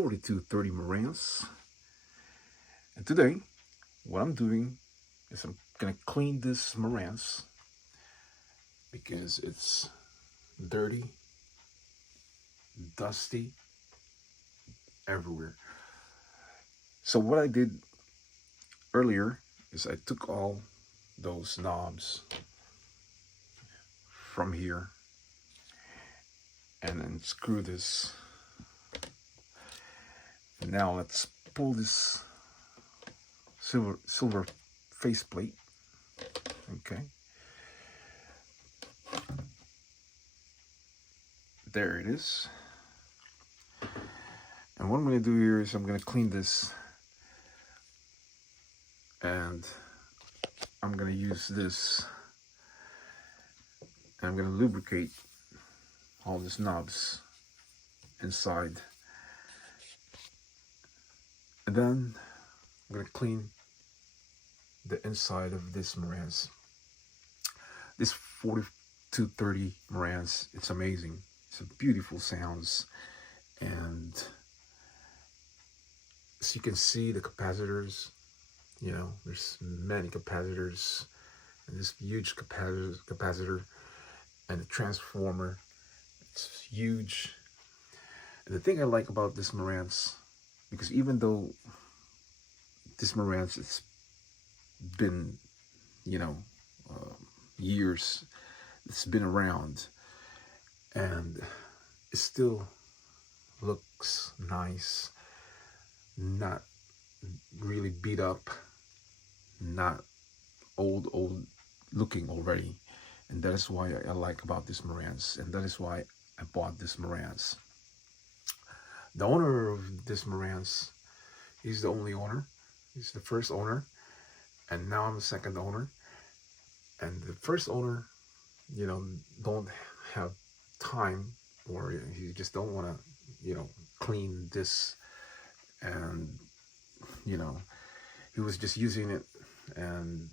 4230 marantz. And today, what I'm doing is I'm gonna clean this marantz because it's dirty, dusty everywhere. So what I did earlier is I took all those knobs from here and then screw this. And now let's pull this silver faceplate. Okay, there it is. And what I'm going to do here is I'm going to clean this, and I'm going to use this, and I'm going to lubricate all these knobs inside, and then I'm going to clean the inside of this marantz. This 4230 marantz, it's amazing. It's a beautiful sounds, and as you can see, the capacitors, you know, there's many capacitors, and this huge capacitor, and the transformer, it's huge. And the thing I like about this marantz, because even though this marantz, it's been, you know, years, it's been around, and it still looks nice, not really beat up, not old looking already. And that is why I like about this marantz, and that is why I bought this marantz. The owner of this marantz, he's the only owner. He's the first owner, and now I'm the second owner. And the first owner, you know, don't have time, or he just don't want to, you know, clean this, and you know, he was just using it, and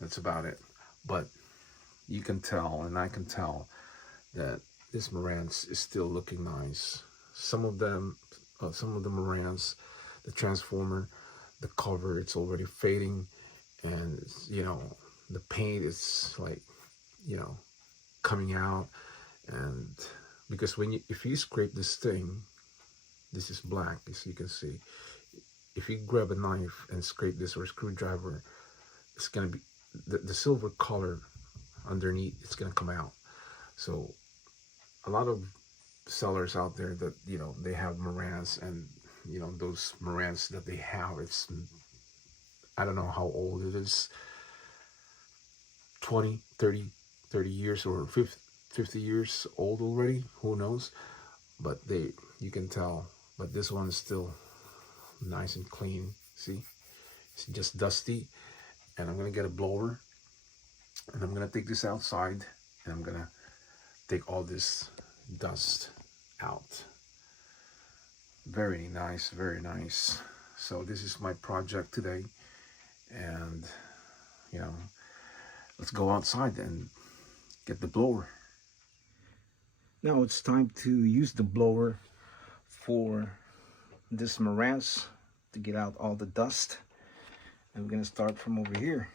that's about it. But you can tell, and I can tell, that this marantz is still looking nice. Some of the marantz, the transformer, the cover, it's already fading, and you know, the paint is like, you know, coming out. And because if you scrape this thing, this is black, as you can see. If you grab a knife and scrape this, or a screwdriver, it's gonna be the silver color underneath, it's gonna come out. So a lot of sellers out there that, you know, they have marantz, and you know, those marantz that they have, it's, I don't know how old it is, 20, 30 years, or 50 years old already, who knows. But you can tell. But this one is still nice and clean. See, it's just dusty. And I'm gonna get a blower, and I'm gonna take this outside, and I'm gonna take all this dust out. Very nice, very nice. So this is my project today, and you know, let's go outside and get the blower. Now it's time to use the blower for this marantz to get out all the dust. And we're gonna start from over here.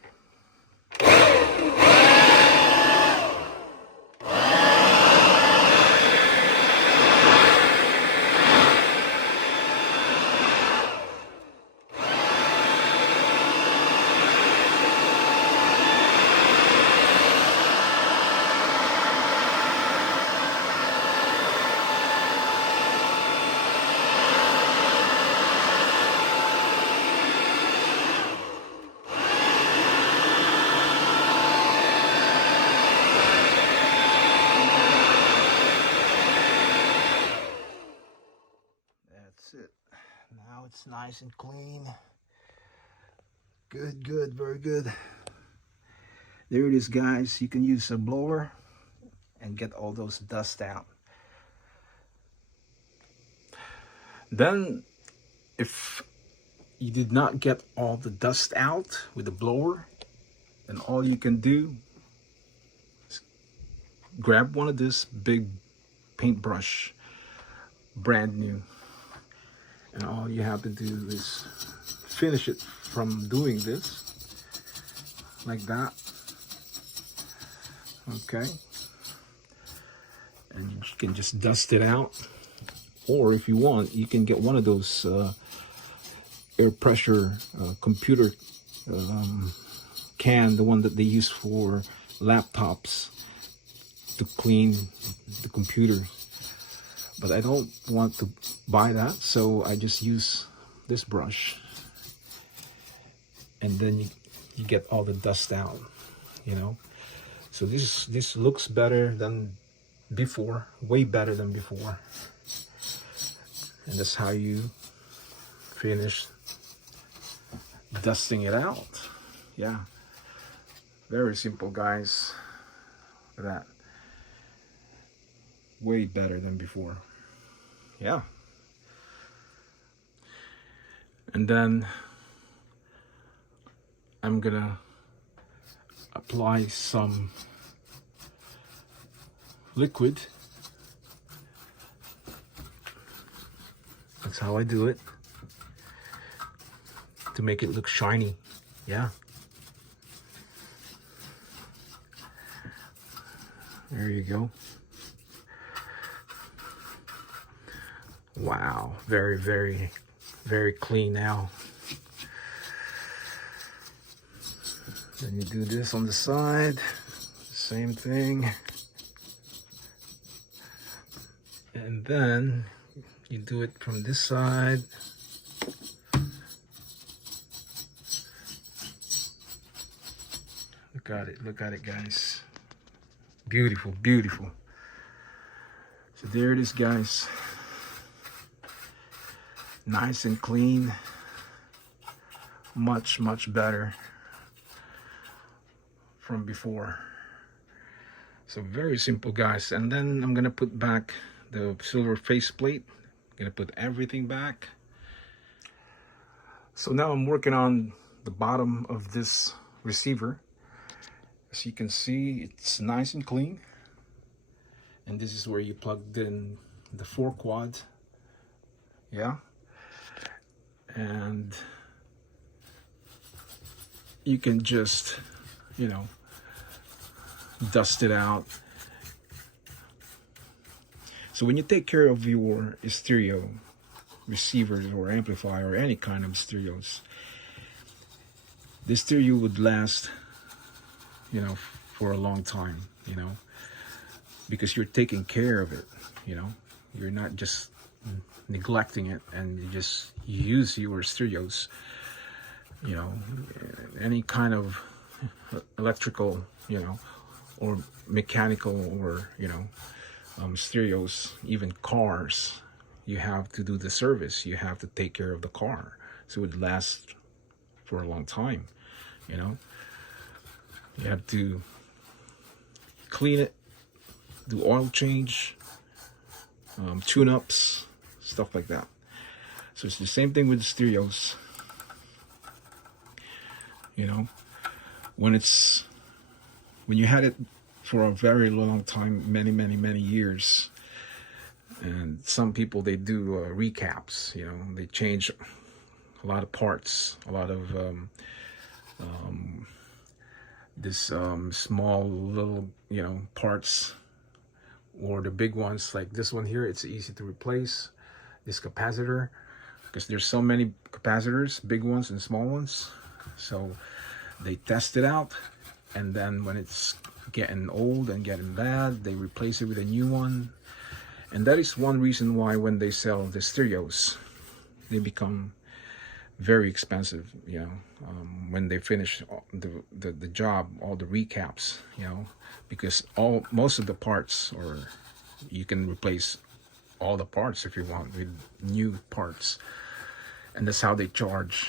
It. Now it's nice and clean. Good, very good. There it is, guys. You can use a blower and get all those dust out. Then, if you did not get all the dust out with the blower, then all you can do is grab one of this big paintbrush, brand new, And all you have to do is finish it from doing this, like that. Okay. And you can just dust it out. Or if you want, you can get one of those air pressure computer can, the one that they use for laptops to clean the computer. But I don't want to buy that, so I just use this brush. And then you get all the dust out, you know. So this looks better than before, way better than before. And that's how you finish dusting it out. Yeah, very simple, guys. Look at that, way better than before. Yeah. And then I'm gonna apply some liquid. That's how I do it, to make it look shiny. Yeah. There you go. Wow, very, very, very clean now. Then you do this on the side, same thing. And then you do it from this side. Look at it, guys. Beautiful, beautiful. So there it is, guys. Nice and clean. Much, much better from before. So very simple, guys. And then I'm gonna put back the silver faceplate. Gonna put everything back. So now I'm working on the bottom of this receiver. As you can see, it's nice and clean. And this is where you plugged in the 4-quad. Yeah. And you can just, you know, dust it out. So when you take care of your stereo receivers or amplifier or any kind of stereos, the stereo would last, you know, for a long time, you know, because you're taking care of it, you know. You're not just neglecting it, and you just use your stereos, you know, any kind of electrical, you know, or mechanical, or, you know, stereos, even cars. You have to do the service. You have to take care of the car, so it would last for a long time, you know. You have to clean it, do oil change, tune-ups, stuff like that. So it's the same thing with the stereos. You know, when you had it for a very long time, many years, and some people, they do recaps. You know, they change a lot of parts, a lot of this small little, you know, parts, or the big ones like this one here. It's easy to replace this capacitor, because there's so many capacitors, big ones and small ones. So they test it out, and then when it's getting old and getting bad, they replace it with a new one. And that is one reason why when they sell the stereos, they become very expensive, you know, when they finish the job, all the recaps, you know, because most of the parts, or you can replace all the parts if you want with new parts. And that's how they charge,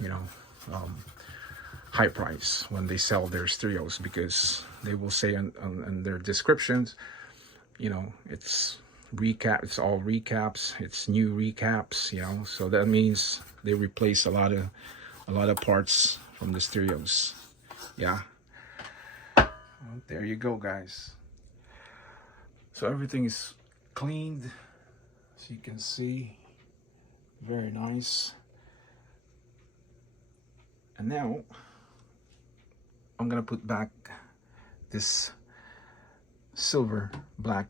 you know, high price when they sell their stereos, because they will say on their descriptions, you know, it's recap, it's all recaps, it's new recaps, you know. So that means they replace a lot of parts from the stereos. Yeah. Well, there you go, guys. So everything is cleaned, as you can see. Very nice. And now I'm gonna put back this silver black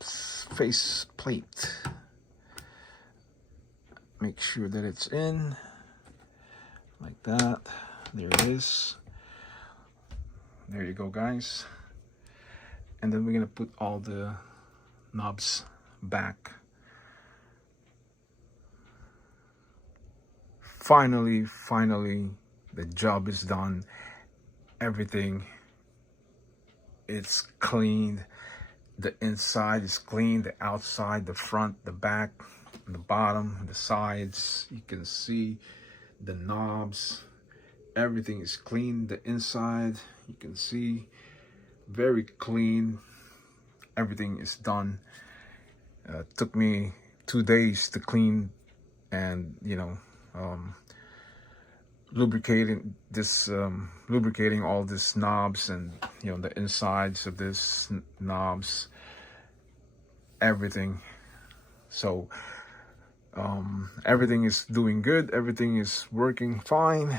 face plate. Make sure that it's in like that. There it is. There you go, guys. And then we're gonna put all the knobs back. Finally, the job is done. Everything, it's cleaned. The inside is clean, the outside, the front, the back, the bottom, the sides. You can see the knobs. Everything is clean. The inside, you can see, very clean. Everything is done. Took me 2 days to clean and, lubricating all these knobs and, the insides of this knobs, everything. So everything is doing good. Everything is working fine.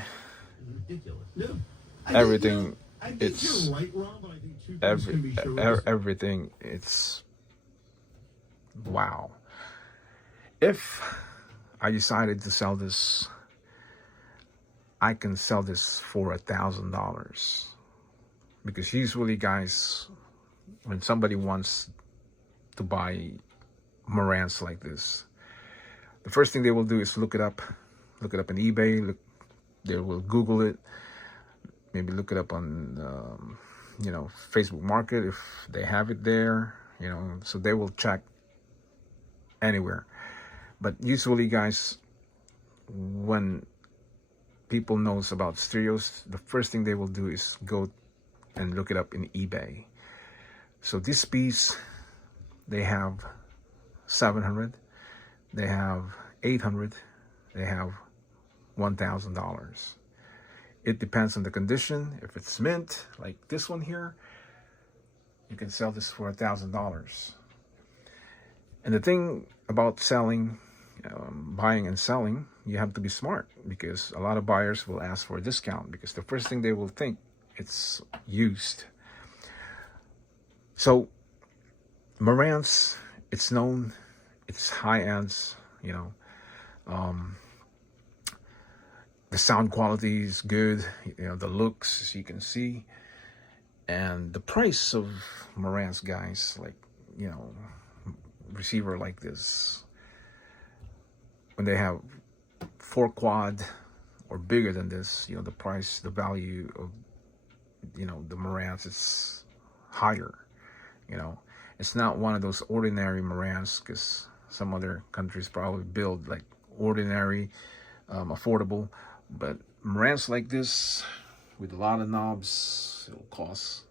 Ridiculous. No. Everything, I think it's you're right, Ron, but I think two things can be true. everything. It's wow. If I decided to sell this, I can sell this for $1,000, because usually, guys, when somebody wants to buy marantz like this, the first thing they will do is look it up on eBay. They will Google it, maybe look it up on Facebook Market if they have it there. So they will check anywhere. But usually, guys, when people knows about stereos, the first thing they will do is go and look it up in eBay. So this piece, they have 700, they have 800, they have $1,000. It depends on the condition. If it's mint, like this one here, you can sell this for $1,000. And the thing about selling, buying and selling, you have to be smart, because a lot of buyers will ask for a discount, because the first thing they will think it's used. So marantz, it's known, it's high ends, the sound quality is good, the looks, as you can see. And the price of marantz, guys, like, receiver like this, when they have 4 quad or bigger than this, the price, the value of, the marantz is higher. It's not one of those ordinary marantz, because some other countries probably build like ordinary, affordable, but marantz like this with a lot of knobs, it'll cost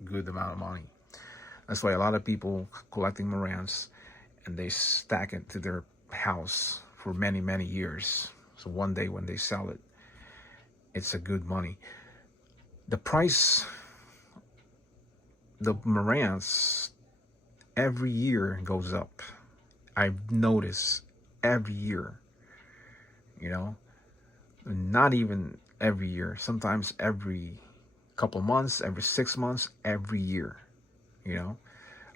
a good amount of money. That's why a lot of people collecting marantz, and they stack it to their house for many years. So one day when they sell it, it's a good money. The price, the marantz, every year goes up. I've noticed every year, not even every year, sometimes every couple months, every 6 months, every year.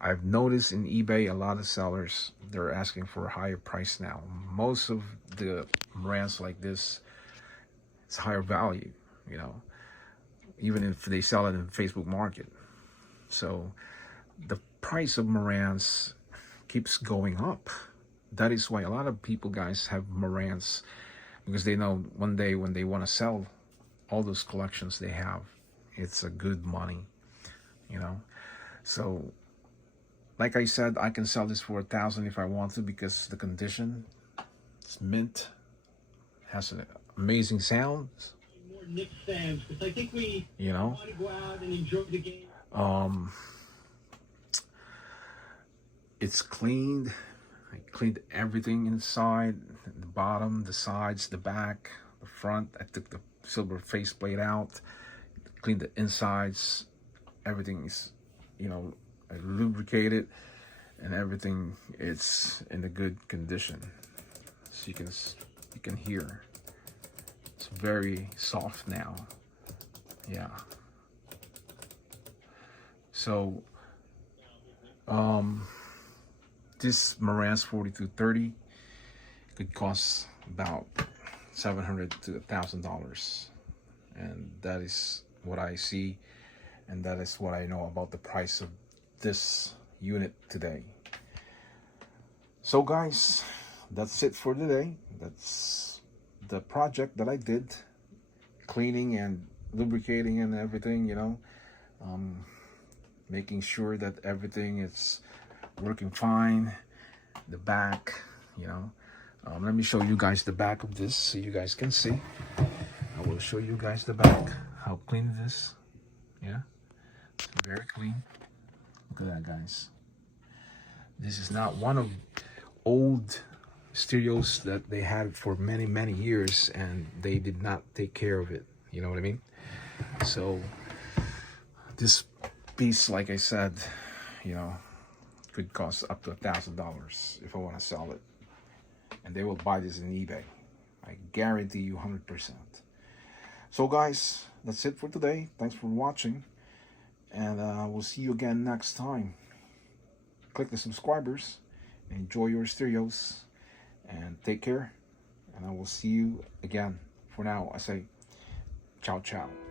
I've noticed in eBay, a lot of sellers, they're asking for a higher price now. Most of the marantz like this, it's higher value, even if they sell it in Facebook Market. So the price of marantz keeps going up. That is why a lot of people, guys, have marantz, because they know one day when they want to sell all those collections they have, it's a good money, So like I said, I can sell this for $1,000 if I want to, because the condition, it's mint, has an amazing sound. More Knicks fans, because I think we want to go out and enjoy the game. It's cleaned. I cleaned everything inside, the bottom, the sides, the back, the front. I took the silver faceplate out, cleaned the insides. Everything is, I lubricated, and everything it's in a good condition. So you can hear it's very soft now. Yeah. So this Marantz 4230 could cost about $700 to $1,000, and that is what I see, and that is what I know about the price of this unit today. So guys, that's it for today. That's the project that I did, cleaning and lubricating and everything, you know, making sure that everything is working fine. The back, you know, let me show you guys the back of this so you guys can see. I will show you guys the back, how clean it is. Yeah, it's very clean. Look at that, guys. This is not one of old stereos that they had for many years, and they did not take care of it. You know what I mean? So this piece, like I said, you know, could cost up to $1,000 if I want to sell it, and they will buy this in eBay. I guarantee you 100%. So guys, that's it for today. Thanks for watching, and we'll see you again next time. Click the subscribers, enjoy your stereos, and take care, and I will see you again. For now, I say ciao ciao.